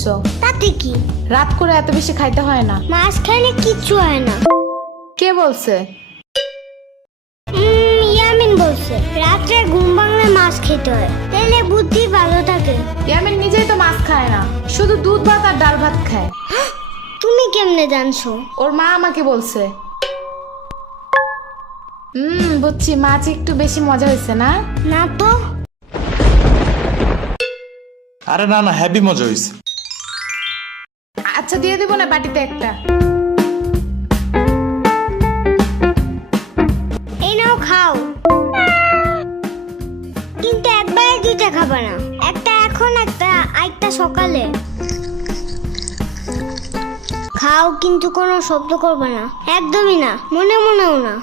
এসছো। তাতে কি? রাত করে এত বেশি খাইতে হয় না। মাছ খাইলে কিচ্ছু হয় না। কে বলছে? ইয়ামিন বলছে রাত্রে ঘুম ভাঙলে মাছ খেতে হয়, তাহলে বুদ্ধি ভালো থাকে। ইয়ামিন নিজেই তো মাছ খায় না, শুধু দুধ ভাত আর ডাল ভাত খায়। তুমি কেমনে জানছো? ওর মা আমাকে বলছে। বুঝছি, মাছ একটু বেশি মজা হয়েছে না? না তো। আরে না না, হ্যাপি মজা হয়েছে। আচ্ছা দিয়ে দেবো না বাটিতে একটা। এই নাও খাও, কিন্তু একবারে দুইটা খাবে না, একটা এখন একটা সকালে খাও, কিন্তু কোনো শব্দ করবে না, একদমই না, মনে মনেও না।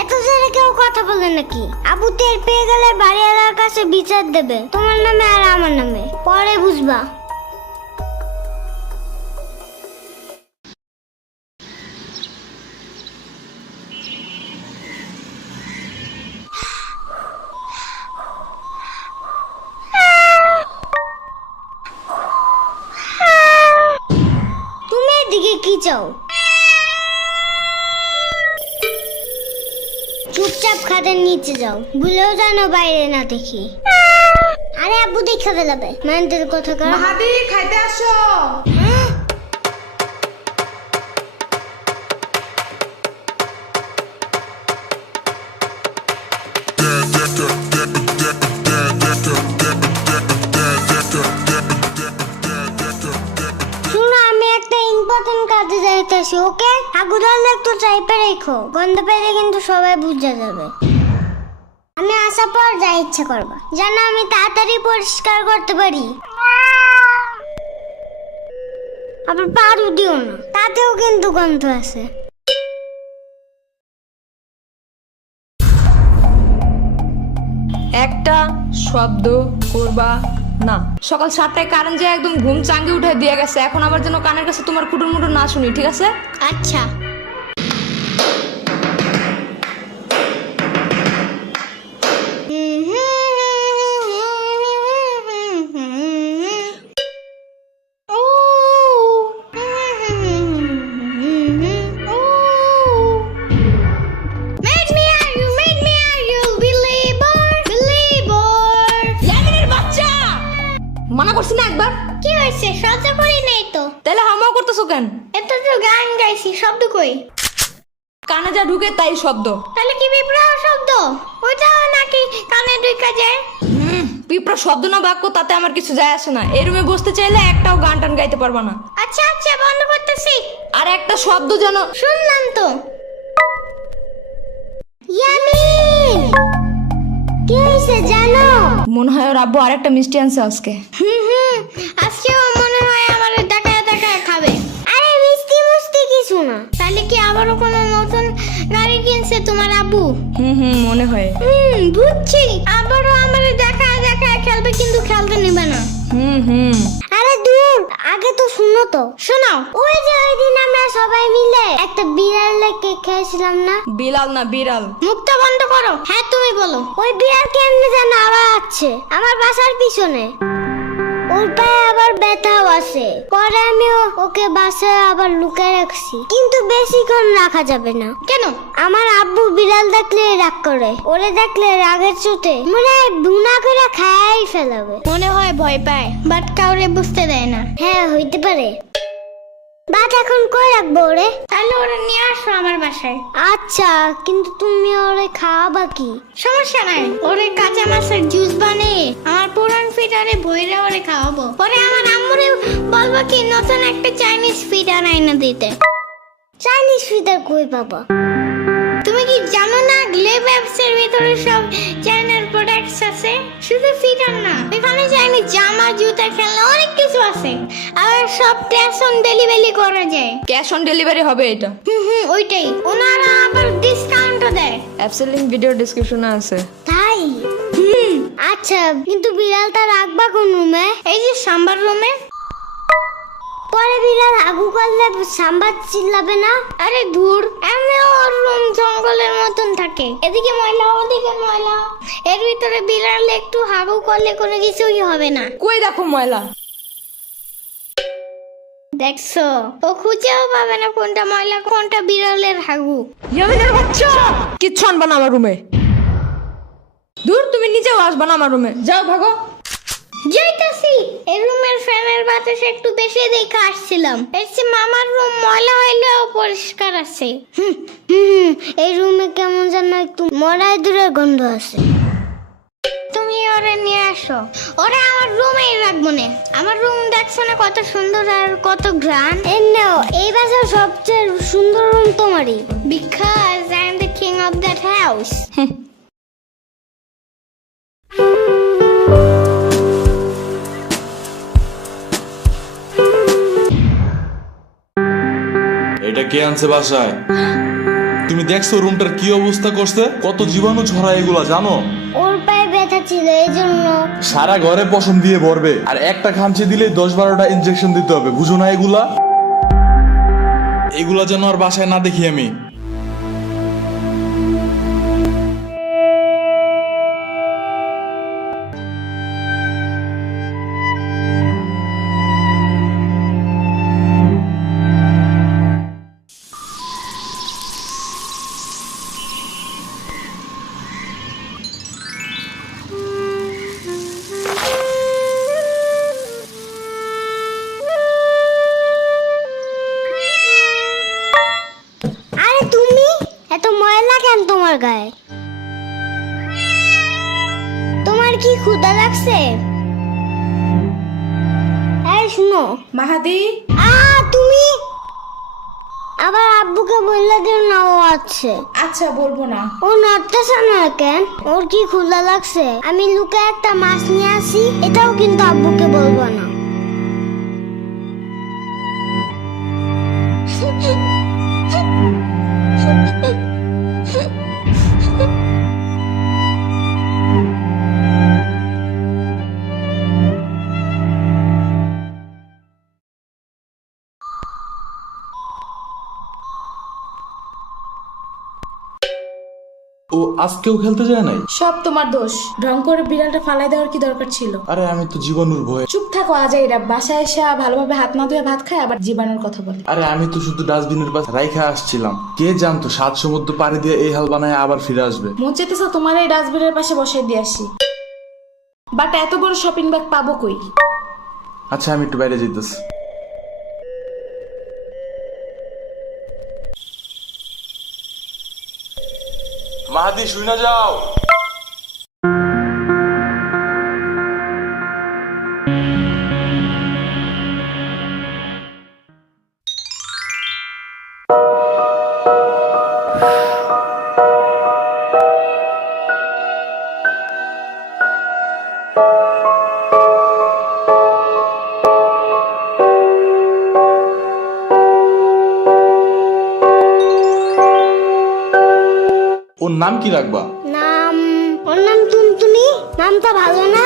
এত জোরে কেউ কথা বলে নাকি? আবু টের পেয়ে গেলে বাড়িওয়ালার কাছে বিচার দেবে, তোমার নামে আর আমার নামে, পরে বুঝবা। তুমি এদিকে কি চাও? চুপচাপ খাটের নিচে যাও, ভুলেও জানো বাইরে না দেখি। আরে আব্বু দেখে ফেলাবে, মানতের কথা কর। মাহাদি খাইতে আসো। শুনো, আমি একটা ইম্পর্টেন্ট কাজে যাইতেছি, ওকে? আগুদাল একটু চাইপে রেখো, গন্ধ পেলে কিন্তু সবাই বুঝে যাবে। আমি আসার পর যা ইচ্ছা করবা, যেন আমি তাড়াতাড়ি পরিষ্কার করতে পারি। আবার পারু দিও না, তাতেও কিন্তু গন্ধ আছে। একটা শব্দ করবা না। সকাল 7টায় কারেন্ট যে একদম ঘুম চাঙ্গে উঠে দিয়ে গেছে, এখন আবার যেন কানের কাছে তোমার কুটুর মুটুর না শুনি, ঠিক আছে? আচ্ছা। মানা করছি না একবার? কি হয়েছে? শব্দ করি নাই তো। তাহলে হামাও করতেছো কেন? এটা তো গান গাইছি, শব্দ কই? কানে যা ঢুকে তাই শব্দ। তাহলে কি বিপ্লব শব্দ? ওইটাও নাকি কানে ঢুকে যায়? পিঁপড়া শব্দ না বাক্য তাতে আমার কিছু যায় আসে না। এই রুমে বসতে চাইলে একটাও গান টান গাইতে পারবা না। আচ্ছা আচ্ছা, বন্ধ করতেছি। আর একটা শব্দ যেন। শুনলাম তো। ইয়ামিন, কি হয়েছে জানো? মনে হয় ওর আব্বু আর একটা মিষ্টি আনছে আজকে। আজকেও মনে হয় আমার টাকায় টাকায় খাবে। আরে মিষ্টি মুষ্টি কিছু না। তাহলে কি আবারও কোনো নতুন গাড়ি কিনছে তোমার আব্বু? মনে হয়। বুঝছি, আবারও আমার দেখায় দেখায় খেলবে, কিন্তু খেলতে নেবে না। আরে দূর, আগে তো শুনো তো। শোনাও। ওই যে ওই দিন আমরা সবাই মিলে একটা বিড়ালের কেক খেয়েছিলাম না? বিলাল না বিড়াল। মুখটা বন্ধ করো। হ্যাঁ তুমি বলো। ওই বিড়াল কেমনে যেন আবার আছে আমার বাসার পিছনে, ওর পায়ে আবার ব্যথাও আছে। পরে আমি ওকে বাসায় আবার লুকিয়ে রাখছি, কিন্তু বেশিক্ষণ রাখা যাবে না। কেন? আমার আব্বু বিড়াল দেখলে রাগ করে, ওরে দেখলে রাগের চোটে মনে হয় বুনা করে খাই ফেলাবে। মনে হয় ভয় পায়, বাট কাউরে বুঝতে দেয় না। হ্যাঁ হইতে পারে। বাট এখন কই রাখবো ওরে? তাহলে ওরে নিয়ে আসো আমার বাসায়। আচ্ছা, কিন্তু তুমি ওরে খাওয়াবা কি? সমস্যা নাই, ওরে কাঁচা মাছের জুস বানিয়ে আমার পুরান ফিডারে বইরে ওরে খাওয়াবো। পরে আমার আম্মুরে বলবো কি নতুন একটা চাইনিজ ফিডার আইনা দিতে। চাইনিজ ফিডার কই পাবা? তুমি কি জানো না গ্লেব অ্যাপসের ভিতরে সব চাইনার প্রোডাক্টস আছে? শুধু ফিডার না, এখানে চাইনিজ জামা জুতা খেলনা অনেক কিছু আছে। আর সব ক্যাশ অন ডেলিভারি করা যায়। ক্যাশ অন ডেলিভারি হবে এটা? ওইটাই। ওনারা আবার ডিসকাউন্টও দেয়। অ্যাপসের লিংক ভিডিও ডেসক্রিপশনে আছে। তাই? আচ্ছা, কিন্তু বিড়ালটা রাখবা কোন রুমে? এই যে সাম্বার রুমে। পরে বিড়াল হাগু করলে সাম্বার চিল্লাবে না? আরে ধুর, এমনি ওর রুম জঙ্গলের মতন থাকে, এদিকে ময়লা ওদিকে ময়লা, এর ভিতরে বিড়াল একটু হাগু করলে কোনো কিছুই হবে না। কই দেখো ময়লা? দেখছো, ও খুঁজেও পাবে না কোনটা ময়লা কোনটা বিড়ালের হাগু। ইয়ামিনের বাচ্চা, কিচ্ছু আনবা না আমার রুমে। দূর, তুমি নিজেও আসবা না আমার রুমে, যাও ভাগো। যাইতাছি, এই রুমের ফ্যানের বাতাস একটু বেশি দেখে আসছিলাম। এসে মামার রুম ময়লা হইলেও পরিষ্কার আছে। এই রুমে কেমন যেন একটু মরাই দূরের গন্ধ আছে। তুমি ওরে নিয়ে আসো, ওরে আমার রুমেই রাখবো না। আমার রুম দেখছো না কত সুন্দর আর কত গ্রান্ড। এই বাসার সবচেয়ে সুন্দর রুম তোমারই, because I am the king of that house. এটা কে আনছে বাসায়? তুমি দেখছো রুমটার কি অবস্থা করছে? কত জীবাণু ছড়ায় এগুলা জানো? ওর পায়ে ব্যথা ছিল এই জন্য। সারা ঘরে পশম দিয়ে ভরবে, আর একটা খামচি দিলে 10-12টা ইনজেকশন দিতে হবে, বুঝো না এগুলা? এগুলা যেন আর বাসায় না দেখি আমি। আরে তুমি, এত ময়লা কেন তোমার গায়ে? তোমার কি ক্ষুধা লাগছে? এই শুনো মাহাদি, তুমি আবার আব্বুকে বললে দিও না ও আছে। আচ্ছা বলবো না। ও নড়তেছে না কেন? ওর কি ক্ষুধা লাগছে? আমি লুকে একটা মাছ নিয়ে আসি, এটাও কিন্তু আব্বুকে বলবো না। ও আজকেও খেলতে যায় নাই? সব তোমার দোষ। ঢং করে বিড়ালটা ফালাই দেওয়ার কি দরকার ছিল? আরে আমি তো জীবাণুর ভয়ে। চুপ থাকো আজাইরা, বাসায় এসে ভালোভাবে হাত না ধুয়ে ভাত খায় আবার জীবাণুর কথা বলে। আরে আমি তো শুধু ডাস্টবিনের পাশে রাইখা আসছিলাম, কে জানতো 7 সমুদ্র পাড়ি দিয়ে এই হাল বানায় আবার ফিরে আসবে। মন চেতেছে তোমার এই ডাস্টবিনের পাশে বসাই দিয়ে আসি, বাট এত বড় শপিং ব্যাগ পাবো কই? আচ্ছা আমি একটু বাইরে যেতেছি। মাহাদি শুই না যাও। ওর নাম কি রাখবা? ওর নাম টুনটুনি। নামটা ভালো না?